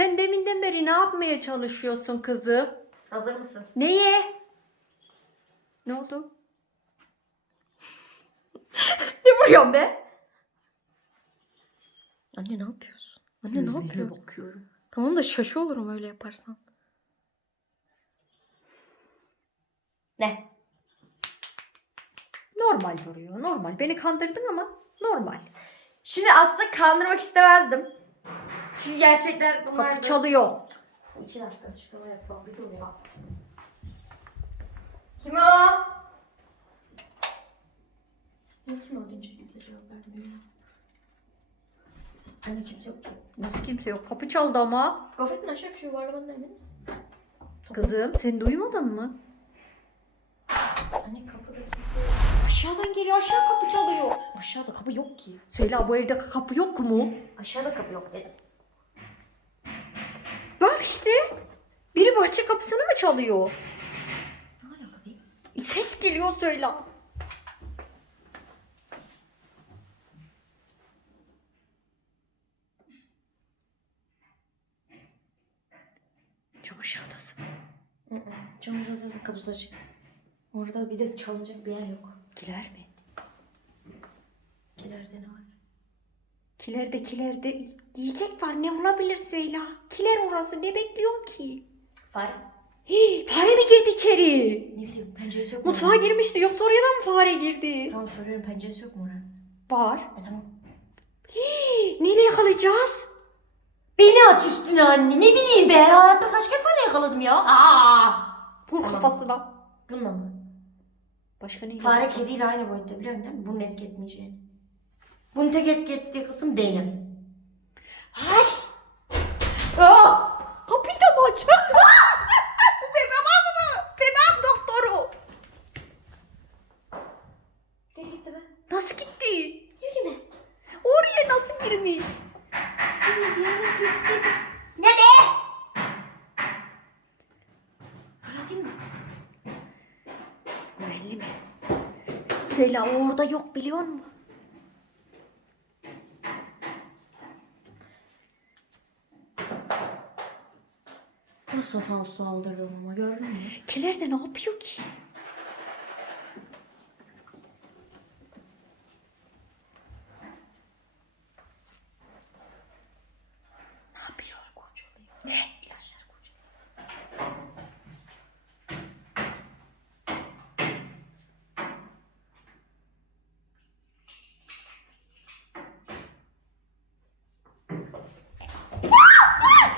Sen deminden beri ne yapmaya çalışıyorsun kızım? Hazır mısın? Neye? Ne oldu? Ne vuruyorsun be? Anne ne yapıyorsun? Anne ne Gözlerine yapıyorsun? bakıyorum. Tamam da şaşı olurum öyle yaparsan. Ne? Normal duruyor. Normal. Beni kandırdın ama normal. Şimdi aslında kandırmak istemezdim. Çünkü gerçekler bunlar Kapı çalıyor. İki dakika açıklama yapalım. Bir dur ya. Kim o? Ne kim o deyince kimse cevap vermiyor. Anne kimse yok ki. Nasıl kimse yok. Kapı çaldı ama. Gofretin aşağı bir şey yuvarlamadın emin misin? Kızım sen duymadın mı? Anne kapıda kimse yok. Aşağıdan geliyor. Aşağı kapı çalıyor. Aşağıda kapı yok ki. Söyle bu evde kapı yok mu? Aşağıda kapı yok dedim. İşte. Biri bahçe kapısını mı çalıyor? Ne be? Ses geliyor söyle. Çamaşır odası. Hı hı. Çamaşır odasının kapısı açık. Orada bir de çalınacak bir yer yok. Kiler mi? Kilerde ne var? Kilerde kilerde yiyecek var ne olabilir Süheyla? Kiler orası ne bekliyorsun ki? Fare. Hii, fare mi girdi içeri? Ne bileyim penceresi yok mu? Mutfağa oranın? girmişti yoksa oraya da mı fare girdi? Tamam soruyorum penceresi yok mu oranın? Var. E tamam. Hii, neyle yakalayacağız? Beni at üstüne anne. Ne bileyim be. Hayatta kaç kere fare yakaladım ya. Aa! Vur Tamam. kafasına. Bununla mı? Başka ne? Fare kediyle aynı boyutta değil mi? Bunun etki etmeyeceğini. Bunun tek etki ettiği kısım benim. Ay! Aa! Kapıyı da mı aç? Bu bebek mı? Bebek doktoru. Geri gitti be. Nasıl gitti? Yürü be. Oraya nasıl girmiş? Ne be? Fırlatayım mı? Güvenli mi? O orada yok biliyor musun? Nasıl falso aldırdım ama gördün mü? Kiler de ne yapıyor ki? Ne yapıyor? Kurcalıyor. Ne? İlaçlar kurcalıyor.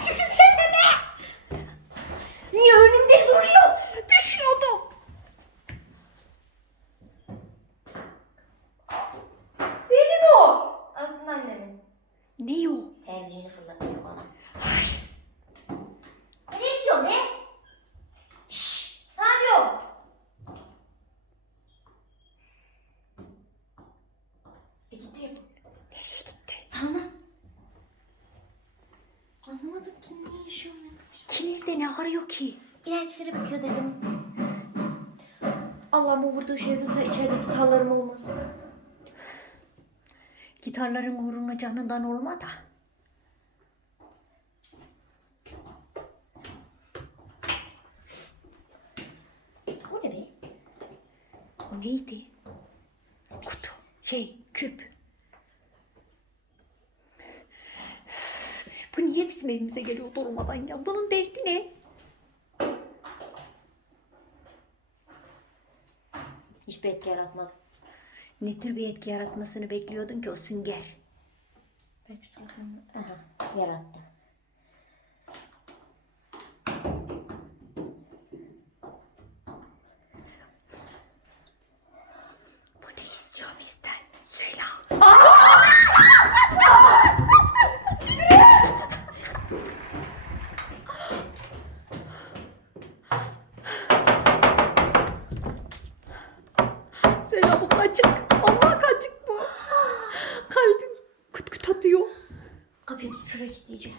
Yürüsene be! Niye önünde duruyor? Düşüyordum. Benim o. Aslında annemin. Ne o? Terliğini fırlatıyor bana. Ne diyorsun be? Şşş. Sana diyorum. E gitti. Nereye gitti? Sana. Anlamadım ki ne yaşıyor ben. Kiler de ne arıyor ki? İlaçlara bakıyor dedim. Allah'ım bu vurduğu şey lütfen içeride gitarlarım olmasın. Gitarların uğruna canından olma da. O ne be? O neydi? Kutu. Şey, küp. Bu niye bizim evimize geliyor durmadan ya? Bunun derdi ne? Hiçbir etki yaratmadı. Ne tür bir etki yaratmasını bekliyordun ki o sünger? Belki suratını Aha, yarattı. Bu ne istiyor bizden? Söyle. Söyle bu kaçık. Allah kaçık bu. Kalbim küt küt atıyor. Kapıyı tut şuraya kilitleyeceğim.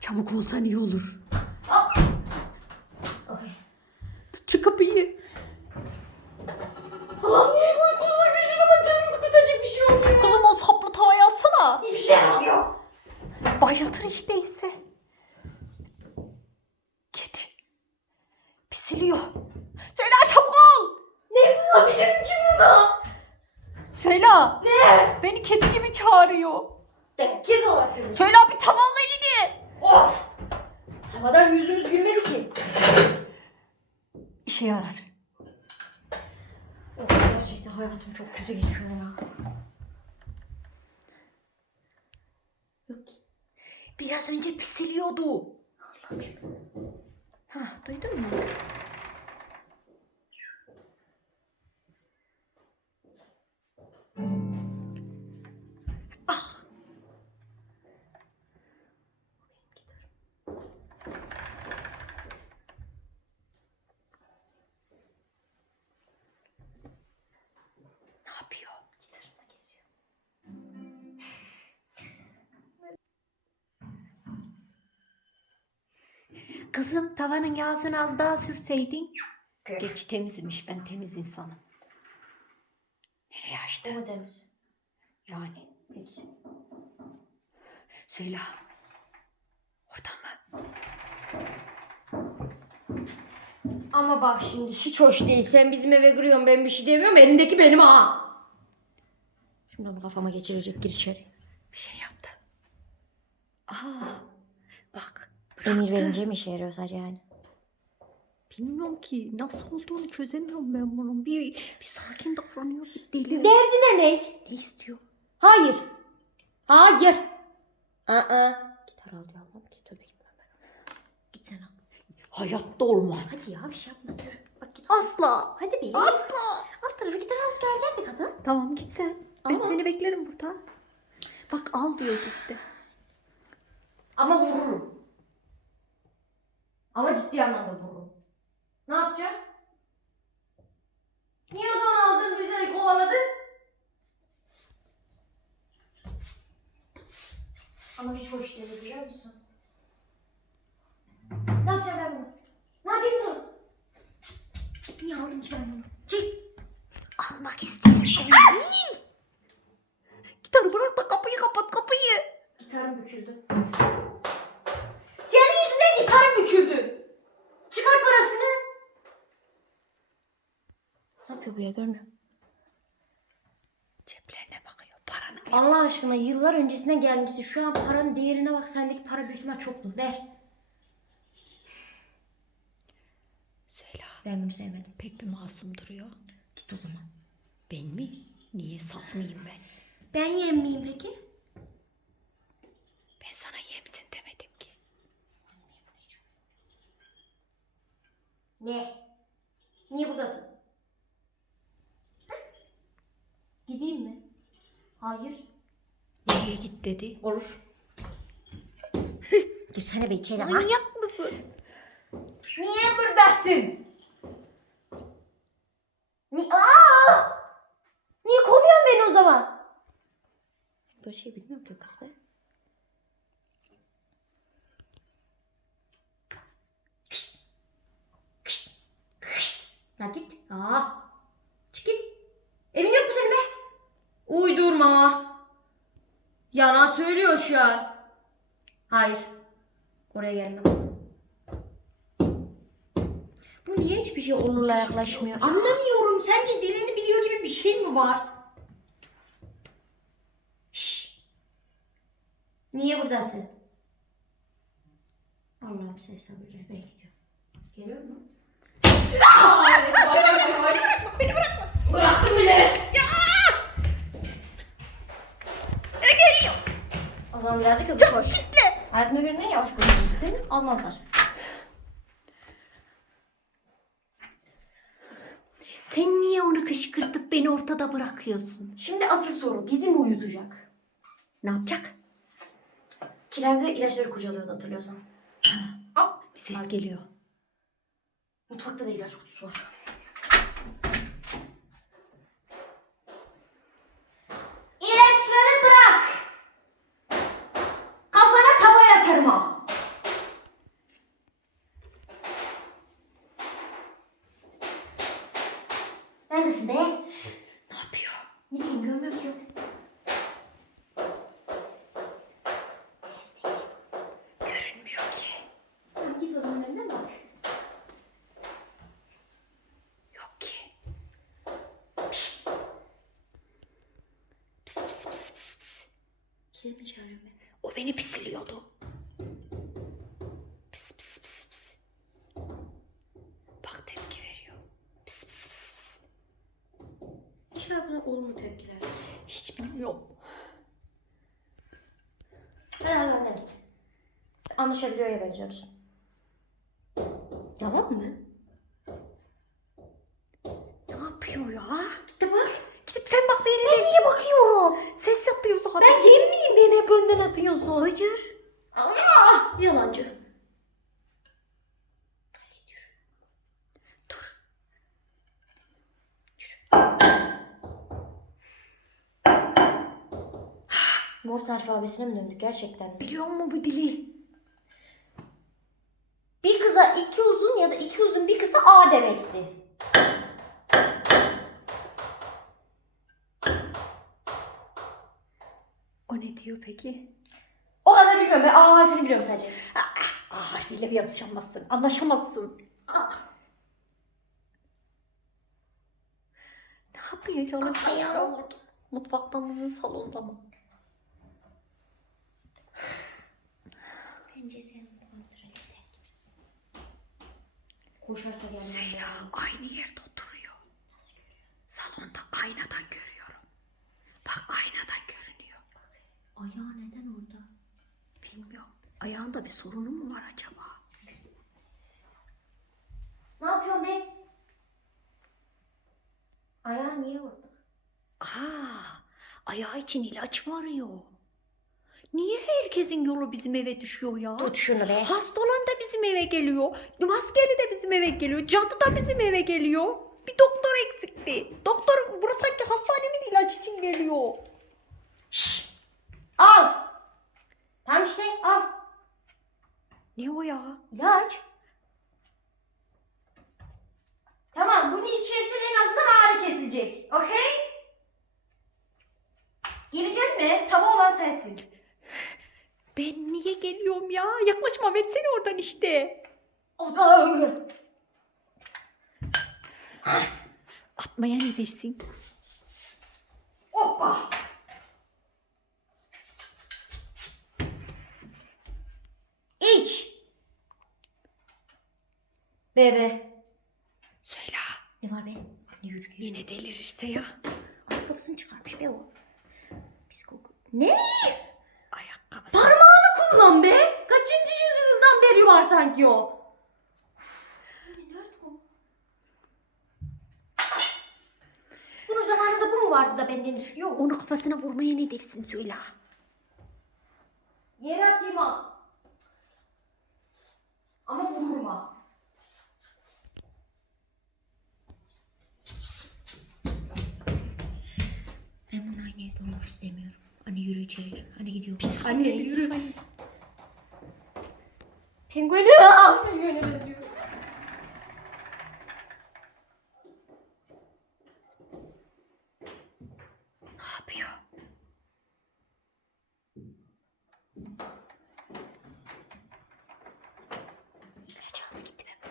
Çabuk olsan iyi olur. Okey. Tut şu kapıyı. Allah'ım niye bu buzlar hiçbir zaman canımızı kurtaracak bir şey olmuyor. Kızım o saplı tavayı alsana. Hiçbir şey yaramıyor. Bay Bayıltır hiç değilse. Kedi. Pisiliyor. Söyle çabuk ol. Ne bulabilirim ki burada? Söyle. Ne? Beni kedi gibi çağırıyor. Demek kedi olarak görüyorum. Söyle bir tavalla İşe yarar. Of, gerçekten hayatım çok kötü geçiyor ya. Yok ki. Biraz önce pisiliyordu. Ha, duydun mu? Kızım tavanın yağsını az daha sürseydin. Geç temizmiş ben temiz insanım. Nereye Bu açtı? mu temiz? Yani. Peki. Söyle. Oradan mı? Ama bak şimdi hiç hoş değil. Sen bizim eve giriyorsun ben bir şey demiyorum. Elindeki benim ha. Şimdi onu kafama geçirecek gir içeri. Bir şey yaptı. Aa. Emir verince mi işe yarıyor sadece yani? Bilmiyorum ki nasıl olduğunu çözemiyorum ben bunun. Bir, bir sakin davranıyor, bir deli. Derdine ne? Ne istiyor? Hayır. Hayır. Aa. Gitar al diyor ablam ki tövbe gitmem ben. Git sen al. Hayatta olmaz. Hadi ya bir şey yapmaz. Bak git. Asla. Hadi be. Asla. Alt tarafı gitar alıp gelecek bir kadın. Tamam git sen. Ben Ama- seni beklerim burada. Bak al diyor gitti. Ama vururum. Ama ciddi anlamda vururum. Ne yapacağım? Niye o zaman aldın bizi kovaladın? Ama hiç hoş değil biliyor musun? Ne yapacağım ben bunu? Ne yapayım bunu? Niye aldım ki ben bunu? Çek. Almak istersen. Gitarı bırak da kapıyı kapat kapıyı. Gitarım büküldü. Görmüyor musun? Ceplerine bakıyor paranın. Allah aşkına yıllar öncesine gelmişsin. Şu an paranın değerine bak. Sendeki para büyük ihtimal çoktu. Ver. Söyle. Ben bunu sevmedim. Pek bir masum duruyor. Git o zaman. Ben mi? Niye saf mıyım ben? Ben yem miyim peki? Ben sana yemsin demedim ki. Ne? Niye buradasın? Hı? Gideyim mi? Hayır. Nereye git dedi. Olur. Girsene be içeri. Manyak mısın? Niye buradasın? Ni Aa! Niye kovuyorsun beni o zaman? Böyle şey bilmiyorum ki kız be. Kışt. Kışt. Kışt. Ya git. Aa. Çık git. Evin yok mu senin be? Uydurma. Yalan söylüyor şu an. Hayır. Oraya gelmem. Bu niye hiçbir şey Onur'la yaklaşmıyor? Anlamıyorum. Sence dilini biliyor gibi bir şey mi var? Şşş. Niye buradasın? Allah'ım sen sabır ver. Ben gidiyorum. Geliyor mu? Hayır, hayır, hayır. Beni bırakma. Bıraktım bile. Ya! Ne geliyor? O zaman birazcık hızlı koş. Hayatıma göre ne yavaş koşuyorsun? Seni almazlar. Sen niye onu kışkırtıp beni ortada bırakıyorsun? Şimdi asıl soru bizi mi uyutacak? Ne yapacak? Kilerde ilaçları kurcalıyordu hatırlıyorsan. Bir ses geliyor. Mutfakta da ilaç kutusu var. İlaçları bırak. Kafana tava yatarım ha. Neredesin be? Ne yapıyor? Ne bileyim görmüyorum ki yok. Nerede ki bu? Seni mi ben? O beni pisliyordu. Pis pis pis pis. Bak tepki veriyor. Pis pis pis pis. İnşallah buna olumlu tepkiler. Hiç bilmiyorum. Hadi Allah'ına git. Anlaşabiliyor ya benziyoruz. Yalan mı? Ne yapıyor ya? Gidip sen bak beni. Ben niye bakıyorum? Ses yapıyor zaten. Ben yem miyim beni hep önden atıyorsun? Hayır. Allah! Yalancı. Dur. Morse alfabesine mi döndük gerçekten mi? Biliyor musun bu dili? Bir kıza iki uzun ya da iki uzun bir kısa A demekti. Diyor peki? O kadar bilmiyorum. Ben A harfini biliyorum sadece. A harfiyle bir yazışamazsın. Anlaşamazsın. Ah. Ne yapıyor canım? Vurdu. Mutfakta mı, salonda mı? Bence sen kontrol eder gibisin. Koşarsa gelmem. Zeyra aynı yerde oturuyor. Salonda aynadan görüyorum. Bak görünüyor. Ayağı neden orada? Bilmiyorum. Ayağında bir sorunu mu var acaba? Ne yapıyorsun be? Ayağın niye orada? Aa, ayağı için ilaç mı arıyor? Niye herkesin yolu bizim eve düşüyor ya? Tut şunu be. Hasta olan da bizim eve geliyor. Maskeli de bizim eve geliyor. Cadı da bizim eve geliyor. Bir doktor eksikti. Doktor burası sanki hastane mi ilaç için geliyor. Al. Tamam işte al. Ne o ya? İlaç. Tamam bunu içersen en azından ağrı kesilecek. Okey? Gelecek mi? Tava olan sensin. Ben niye geliyorum ya? Yaklaşma versene oradan işte. Allah'ım. Atmaya ne dersin? Hoppa. Bebe. Söyle. Ne var be? Ne yürüyor? Yine delirirse ya. Ayakkabısını çıkarmış be o. Pis koku. Ne? Ayakkabısı. Parmağını kullan be. Kaçıncı yüzyıldan beri var sanki o. Bunun zamanında bu mu vardı da benden düşüyor? Onu kafasına vurmaya ne dersin söyle. Yere atayım ha. Ama vurma. Ben aynı evde olmak istemiyorum. Anne yürü içeri. Anne gidiyor. Anne, yürü. Pengueni. Ah, benziyor. Ne yapıyor? Ne çaldı gitti be.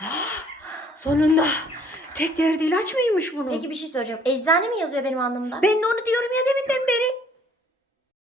Ah, Sonunda. Tek derdi ilaç mıymış bunun? Peki bir şey söyleyeceğim. Eczane mi yazıyor benim anlamda? Ben de onu diyorum ya